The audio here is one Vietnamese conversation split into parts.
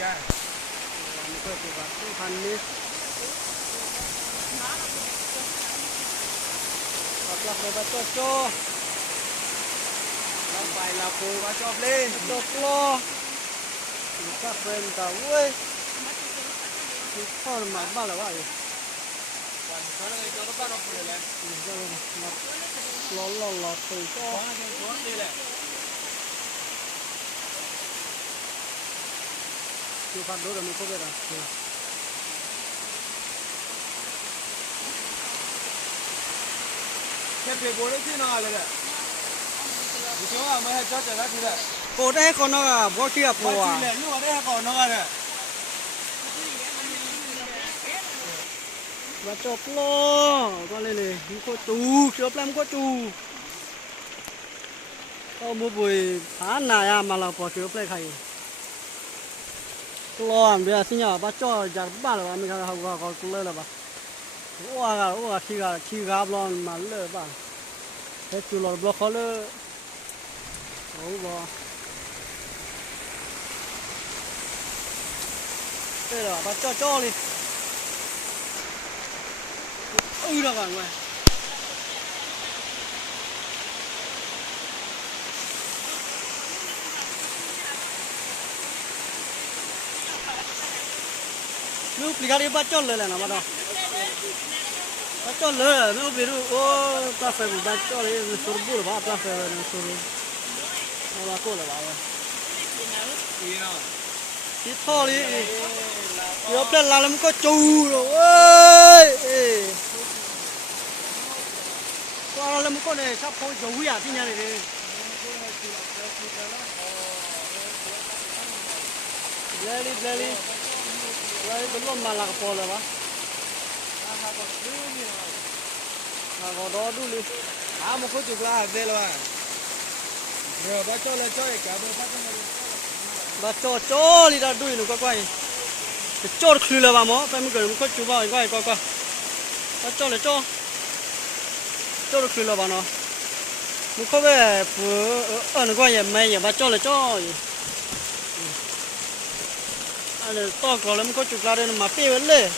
à mình có chụp cái phần đi hoặc là phải bắt cho làm bài là cô và chọc lên cho lo các bên cả ui thì con mà bao là bao nhiêu còn có người cho nó bắt nó phải lên lo từ cho có cái xuống đi này chụp phạt đối rồi mình có biết à cái việc bố đấy thế nào rồi đấy chúng à mới cho cái gì đấy cô đấy con nó là bó kia cô à nhưng mà đây còn nó này và chụp lo con lên này có chú chụp làm có chú mua buổi phá này à mà là bỏ chụp lại khay lo bây giờ xin nhờ bắt cho giặc bắt là mình học vào lên là bà ủa khi gặp lon mà lỡ bà thế chú lọt block khó lỡ ủa bà đây là bắt cho đi đâu cả ngoài lúc đi cái bắt cho lên là bắt đầu bắt cho lên lúc ví dụ ô ta phải bắt cho lên sổ bùa bắt ta phải sổ nó là cô là bảo thì thôi đi giờ bên làm có chú rồi ơi qua làm có này sắp có dấu à thế này đi lên đúng không mà là có rồi ba có đó đủ đi một cái chục là về rồi rồi bắt cho lên cho cả bắt cho đi ra đuôi nó quay cho được khử là bà mỏ phải mình cần có chụp vào quay bắt cho là cho được khử là bà nó mình có về ở nó quay mày bắt cho là cho anh to có lắm có chụp ra đây mà phê vấn đề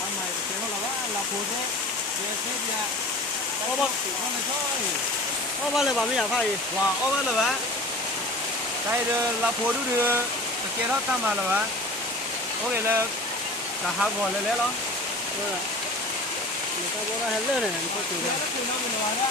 anh mày cái nó là phun đấy về xếp ra ô ba lời bà mới giải phải wow ô ba lời bà cái là phun đúng được cái đó ta mà lời bà ok là cả hai gọi là lấy đó người ta bố ra hết lên này có chụp ra nó mình nói đó